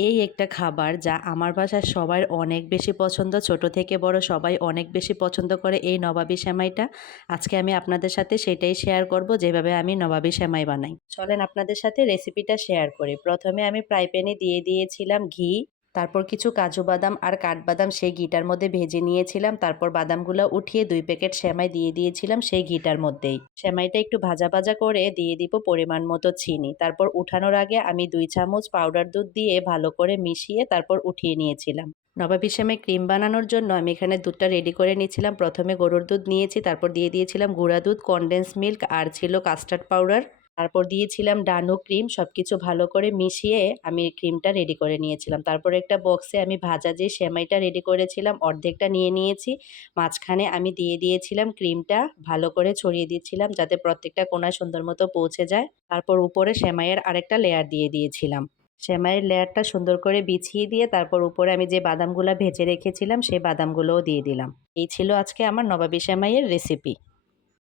এই একটা খাবার যা আমার বাসার সবার অনেক বেশি পছন্দ। ছোট থেকে বড় সবাই অনেক বেশি পছন্দ করে এই নবাবী সেমাইটা। আজকে আমি আপনাদের সাথে সেটাই শেয়ার করব যেভাবে আমি নবাবী সেমাই বানাই। চলেন আপনাদের সাথে রেসিপিটা শেয়ার করি। প্রথমে আমি ফ্রাই প্যানে দিয়ে দিয়েছিলাম ঘি। তারপর কিছু কাজু বাদাম আর কাঠবাদাম সেই ঘিটার মধ্যে ভেজে নিয়েছিলাম। তারপর বাদামগুলো উঠিয়ে 2 প্যাকেট সেমাই দিয়ে দিয়েছিলাম সেই ঘিটার মধ্যেই। সেমাইটা একটু ভাজা ভাজা করে দিয়ে দিব পরিমাণ মতো চিনি। তারপর উঠানোর আগে আমি 2 চামচ পাউডার দুধ দিয়ে ভালো করে মিশিয়ে তারপর উঠিয়ে নিয়েছিলাম। নবাবী সেমাই ক্রিম বানানোর জন্য আমি এখানে দুধটা রেডি করে নিয়েছিলাম। প্রথমে গরুর দুধ নিয়েছি, তারপর দিয়ে দিয়েছিলাম গুঁড়া দুধ, কনডেন্স মিল্ক আর ছিল কাস্টার্ড পাউডার। তারপর দিয়েছিলাম ডানো ক্রিম। সবকিছু ভালো করে মিশিয়ে আমি ক্রিমটা রেডি করে নিয়েছিলাম। তারপর একটা বক্সে আমি ভাজা যে সেমাইটা রেডি করেছিলাম অর্ধেকটা নিয়ে নিয়েছি। মাঝখানে আমি দিয়ে দিয়েছিলাম ক্রিমটা, ভালো করে ছড়িয়ে দিচ্ছিলাম যাতে প্রত্যেকটা কোণায় সুন্দর মতো পৌঁছে যায়। তারপর উপরে সেমাইয়ের আরেকটা লেয়ার দিয়ে দিয়েছিলাম। সেমাইয়ের লেয়ারটা সুন্দর করে বিছিয়ে দিয়ে তারপর উপরে আমি যে বাদামগুলা ভেজে রেখেছিলাম সেই বাদামগুলোও দিয়ে দিলাম। এই ছিল আজকে আমার নবাবী সেমাইয়ের রেসিপি।